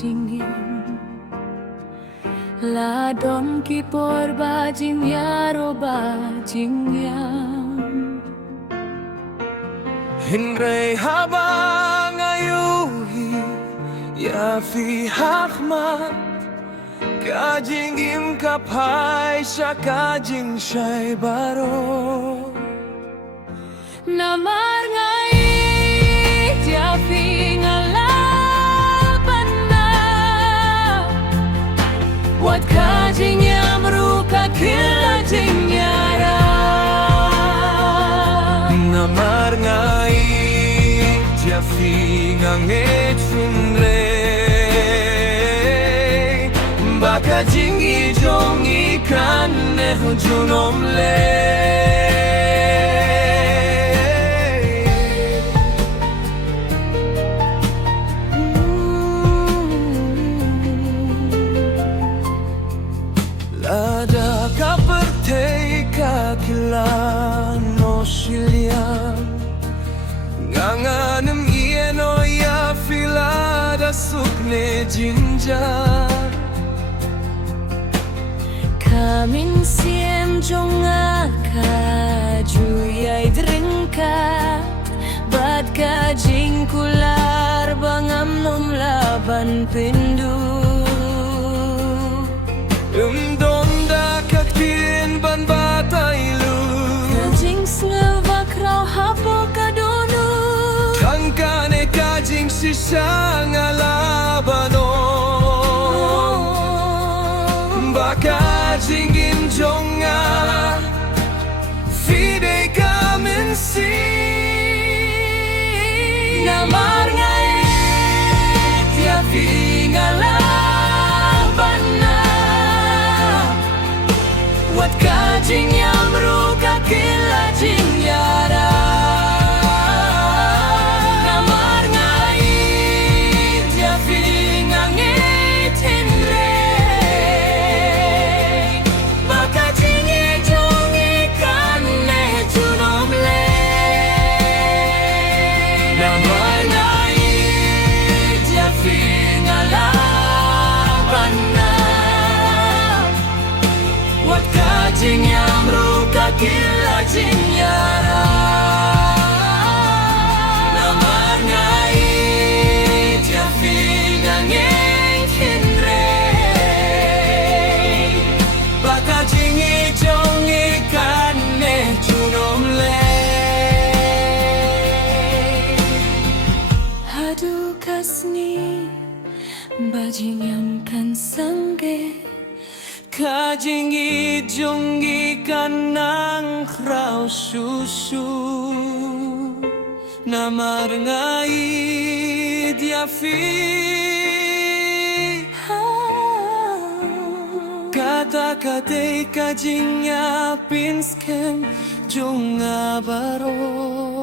jingin La don ki por bajing ya ro bajing yang Hinray habang ayuhi ya fi hakmat Kajing im kapai sa kajing siya'y baro Namar ngai dia fi ngalaban na Wat kajing ya meruka kila jing yara Namar ngai dia fi nganget finre Baka jingi jong ikan junom le Lada kaperte kakila no silian Nganganem ieno ya filada sukne jinja Kamin siem jonga kajuyay drinkat Bad kajing kular bangam nom laban pindu Umdonda kaktin ban batay lu Kajing sngelvak raw hapo kadonu Tangkane kajing sisang alabano Baka jingin jonga Fide kamen si Namar ngai dia fingalaban na Wat kajing yang meruka kila jing yara Namar ngai dia fingangitin re Baka jingi jong ikan ne junom le Namar ngai dia fingalaban na Wat kajing yang meruka kila jing yara Namar ngai dia fingangitin re Baka jingi jong ikan ne junom le Hadu kasni bajing yang kan sangge Kajing ijong ikan ng kraw susu Namar ngai dia fi Kata kate kajing ya pinskem jong abaro